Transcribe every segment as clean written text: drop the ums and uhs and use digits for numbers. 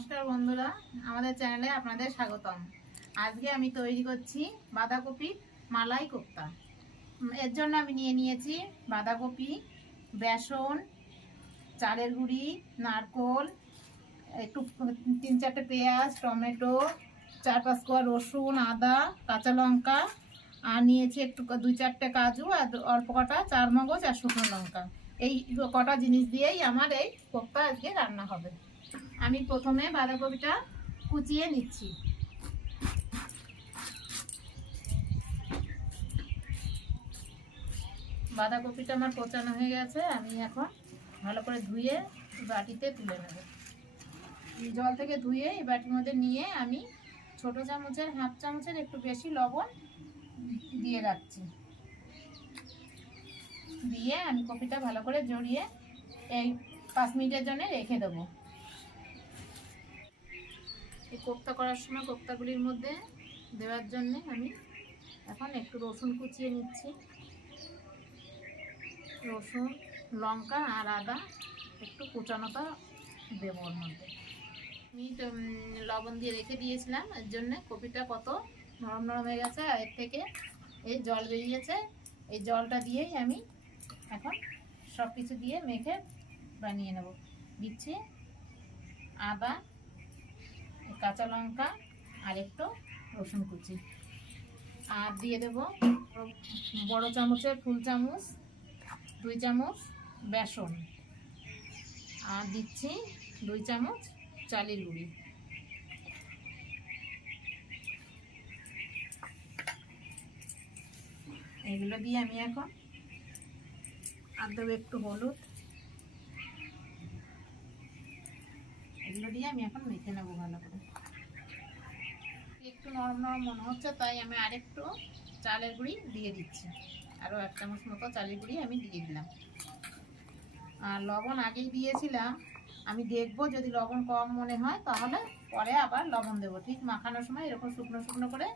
নমস্কার বন্ধুরা, আমাদের চ্যানেলে আপনাদের স্বাগতম। আজকে আমি তৈরি করছি বাঁধাকপির মালাই কোপ্তা। এর জন্য আমি নিয়েছি বাঁধাকপি, বেসন, চালের গুঁড়ি, নারকোল, একটু 3-4টে পেঁয়াজ, টমেটো, 4-5 কোয়া রসুন, আদা, কাঁচা লঙ্কা, আর নিয়েছি একটু 2-4টে কাজু, আর অল্প কটা চারমগজ আর শুকনো লঙ্কা। এই কটা জিনিস দিয়েই আমার এই কোপ্তা আজকে রান্না হবে। আমি প্রথমে বাঁধাকপিটা কুচিয়ে নিচ্ছি। বাঁধাকপিটা আমার কোচানো হয়ে গেছে। আমি এখন ভালো করে ধুয়ে বাটিতে তুলে নেব। জল থেকে ধুয়ে এই বাটির মধ্যে নিয়ে আমি ছোট চামচের হাফ চামচের একটু বেশি লবণ দিয়ে রাখছি। দিয়ে আমি কপিটা ভালো করে জড়িয়ে এই 5 মিনিটের জন্য রেখে দেবো। এই কোপ্তা করার সময় কোপ্তাগুলির মধ্যে দেওয়ার জন্য আমি এখন একটু রসুন কুচিয়ে নিচ্ছি। রসুন, লঙ্কা আর আদা একটু কুচানোটা দেবো ওর মধ্যে। আমি লবণ দিয়ে রেখে দিয়েছিলাম, এর জন্য কপিটা কত নরম নরম হয়ে গেছে। আর এর থেকে এই জল বেরিয়েছে, এই জলটা দিয়েই আমি এখন সব কিছু দিয়ে মেখে বানিয়ে নেব। দিচ্ছি আদা, কাঁচা লঙ্কা আর একটু রসুন কুচি, আর দিয়ে দেব বড় চামচের ফুল চামচ 2 চামচ বেসন, আর দিচ্ছি 2 চামচ চালের গুঁড়ি। এগুলো দিয়ে আমি এখন আর দেবো একটু হলুদ। এগুলো দিয়ে আমি এখন মেখে নেবো ভালো করে। একটু নরম নরম মনে হচ্ছে, তাই আমি আরেকটু চালের গুঁড়ি দিয়ে দিচ্ছি। আরও 1 চামচ মতো চালের গুঁড়ি আমি দিয়ে দিলাম। আর লবণ আগেই দিয়েছিলাম, আমি দেখবো যদি লবণ কম মনে হয় তাহলে পরে আবার লবণ দেবো। ঠিক মাখানোর সময় এরকম শুকনো শুকনো করে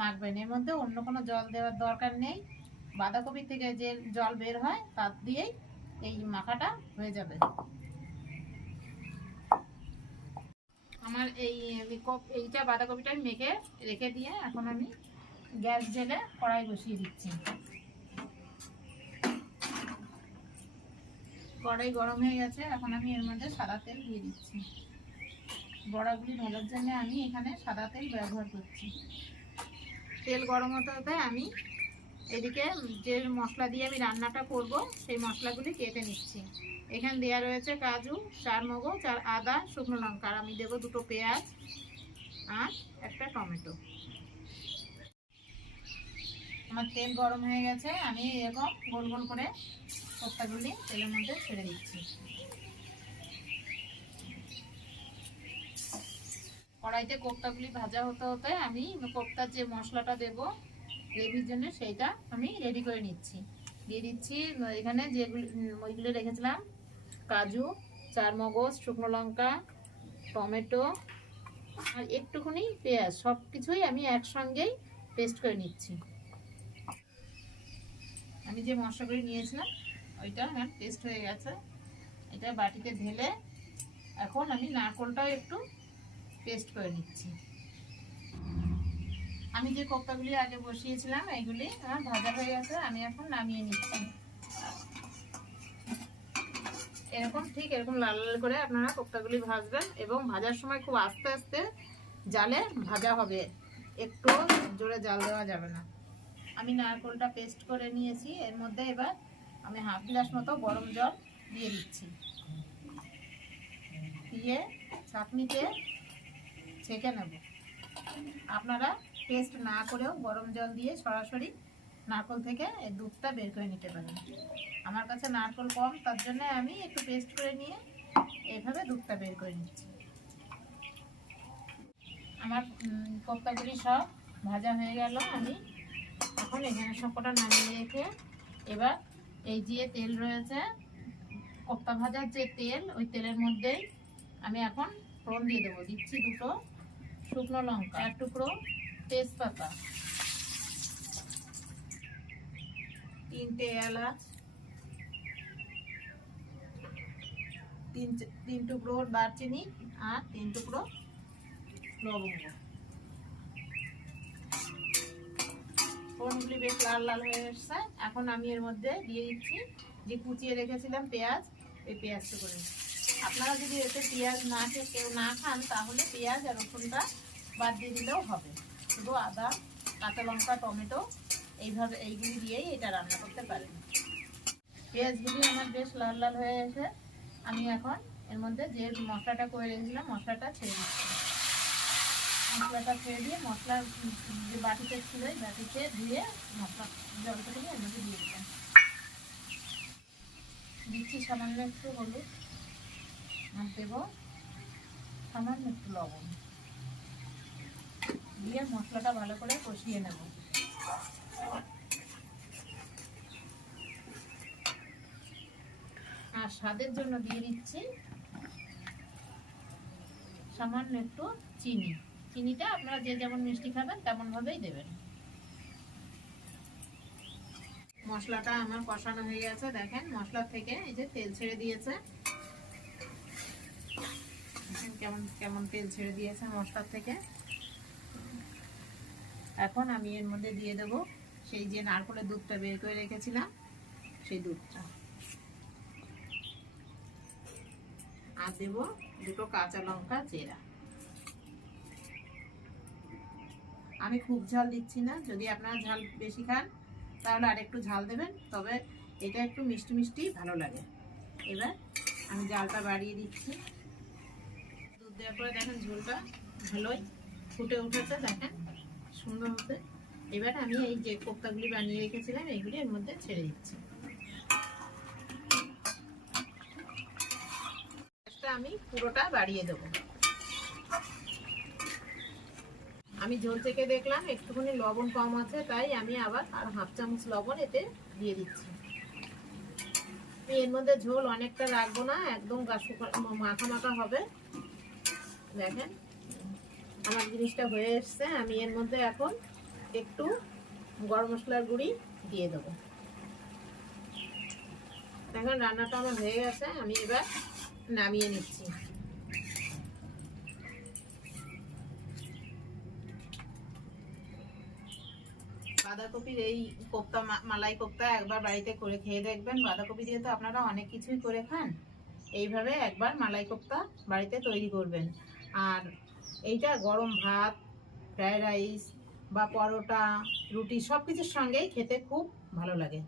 মাখবেন। এর মধ্যে অন্য কোনো জল দেওয়ার দরকার নেই। বাঁধাকপি থেকে যে জল বের হয় তার দিয়েই এই মাখাটা হয়ে যাবে। আমার এইটা বাঁধাকপিটা মেখে রেখে দিয়ে এখন আমি গ্যাস জেলে কড়াই বসিয়ে দিচ্ছি। কড়াই গরম হয়ে গেছে, এখন আমি এর মধ্যে সাদা তেল দিয়ে দিচ্ছি। বড়াগুলি ভাজার জন্য আমি এখানে সাদা তেল ব্যবহার করছি। তেল গরম হতে হতে আমি এদিকে যে মশলা দিয়ে আমি রান্নাটা করব সেই মশলাগুলি কেটে নিচ্ছি। এখানে দেওয়া রয়েছে কাজু, চারমগজ আর আদা, শুকনো লঙ্কা, আর আমি দেবো 2টো পেঁয়াজ আর একটা টমেটো। আমার তেল গরম হয়ে গেছে, আমি এরকম গোল গোল করে কোপ্তাগুলি তেলের মধ্যে ছেড়ে দিচ্ছি। কড়াইতে কোপ্তাগুলি ভাজা হতে হতে আমি কোপ্তার যে মশলাটা দেব গ্রেভির জন্য সেইটা আমি রেডি করে নিচ্ছি। দিয়ে দিচ্ছি এখানে যেগুলো ওইগুলো রেখেছিলাম, কাজু, চারমগজ, শুকনো লঙ্কা, টমেটো আর একটুখানি পেঁয়াজ, সব কিছুই আমি একসঙ্গেই পেস্ট করে নিচ্ছি। আমি যে মশলাগুলি নিয়েছিলাম ওইটা আমার পেস্ট হয়ে গেছে। এটা বাটিতে ঢেলে এখন আমি নারকোলটাও একটু পেস্ট করে নিচ্ছি। আমি যে কোপ্তাগুলি আগে বসিয়েছিলাম এগুলি আমার ভাজা হয়ে গেছে, আমি এখন নামিয়ে নিচ্ছি। ঠিক এরকম লাল লাল করে আপনারা কোপ্তাগুলি ভাজবেন, এবং ভাজার সময় খুব আস্তে আস্তে জালে ভাজা হবে, একটু জোরে জাল দেওয়া যাবে না। আমি নারকোলটা পেস্ট করে নিয়েছি, এর মধ্যে এবার আমি হাফ গ্লাস মতো গরম জল দিয়ে দিচ্ছি। দিয়ে ছাঁকনিতে ছেঁকে নেব। আপনারা পেস্ট না করেও গরম জল দিয়ে সরাসরি নারকোল থেকে এই দুধটা বের করে নিতে পারেন। আমার কাছে নারকোল কম, তার জন্য আমি একটু পেস্ট করে নিয়ে এইভাবে দুধটা বের করে নিচ্ছি। আমার কোপ্তাগুলি সব ভাজা হয়ে গেল। আমি এখন এখানে সবকটা নামিয়ে রেখে এবার এই যে তেল রয়েছে কোপ্তা ভাজার যে তেল, ওই তেলের মধ্যেই আমি এখন ফোড়ন দিয়ে দেবো। দিচ্ছি 2টো শুকনো লঙ্কা, 1 টুকরো তেজপাতা, 3টে এলাচ, তিন টুকরো দারচিনি আর 3 টুকরো লবঙ্গ। ফোড়নগুলি বেশ লাল লাল হয়ে এসছে। এখন আমি এর মধ্যে দিয়ে দিচ্ছি যে কুচিয়ে রেখেছিলাম পেঁয়াজ, এই পেঁয়াজটা করে। আপনারা যদি এতে পেঁয়াজ না খেয়ে কেউ না খান তাহলে পেঁয়াজ আর রসুনটা বাদ দিয়ে দিলেও হবে। শুধু আদা, কাঁচা লঙ্কা, টমেটো এইগুলি দিয়েই এটা রান্না করতে পারেন। পেঁয়াজগুলি আমার বেশ লাল লাল হয়ে এসে আমি এখন এর মধ্যে যে মশলাটা করে রেখেছিলাম মশলাটা ছেড়ে দিচ্ছি। মশলাটা ছেড়ে দিয়ে মশলা যে বাটিতে ছিল এই বাটিতে ধুয়ে মশলা জলটা দিয়ে এর মধ্যে দিয়ে দিলাম। দিচ্ছি সামান্য একটু হলুদ আর দেবো সামান্য একটু লবণ দিয়ে মশলাটা ভালো করে কষিয়ে নেব। আর স্বাদের জন্য দিয়ে দিচ্ছি সামান্য একটু চিনি। চিনিটা আপনারা যে যেমন মিষ্টি খাবেন তেমন ভাবেই দেবেন। মশলাটা আমার কষানো হয়ে গেছে, দেখেন মশলা থেকে এই যে তেল ছেড়ে দিয়েছে, কেমন কেমন তেল ছেড়ে দিয়েছে মশলার থেকে। এখন আমি এর মধ্যে দিয়ে দেবো সেই যে নারকেলের দুধটা বের করে রেখেছিলাম সেই দুধটা, আর দেবো 2 কাঁচা লঙ্কা চেরা। আমি খুব ঝাল দিচ্ছি না, যদি আপনারা ঝাল বেশি খান তাহলে আর একটু ঝাল দেবেন, তবে এটা একটু মিষ্টি মিষ্টি ভালো লাগে। এবার আমি ঝালটা বাড়িয়ে দিচ্ছি। দুধ দেওয়ার পরে দেখেন ঝোলটা ভালোই ফুটে উঠেছে, দেখেন সুন্দর হতে। এবার আমি এই যে কোপ্তাগুলি বানিয়ে রেখেছিলাম এইগুলি এর মধ্যে ছেড়ে দিচ্ছি। আমি পুরোটা বাড়িয়ে দেবো। আমি ঝোল থেকে দেখলাম একটুখানি লবণ কম আছে, তাই আমি আবার আর 1/2 চামচ লবণ এতে দিয়ে দিচ্ছি। এর মধ্যে ঝোল অনেকটা রাখবো না, একদম মাখা মাখা হবে। দেখেন আমার জিনিসটা হয়ে এসছে। আমি এর মধ্যে এখন একটু গরম মশলার গুঁড়ি দিয়ে দেবো। দেখেন রান্নাটা আমার হয়ে গেছে, আমি এবার নামিয়ে নিচ্ছি। বাঁধাকপির এই কোপ্তা, মালাই কোপ্তা একবার বাড়িতে করে খেয়ে দেখবেন। বাঁধাকপি দিয়ে তো আপনারা অনেক কিছুই করে খান, এইভাবে একবার মালাই কোপ্তা বাড়িতে তৈরি করবেন। আর এইটা গরম ভাত, ফ্রাইড রাইস বা পরোটা, রুটি সব কিছুর সঙ্গেই খেতে খুব ভালো লাগে।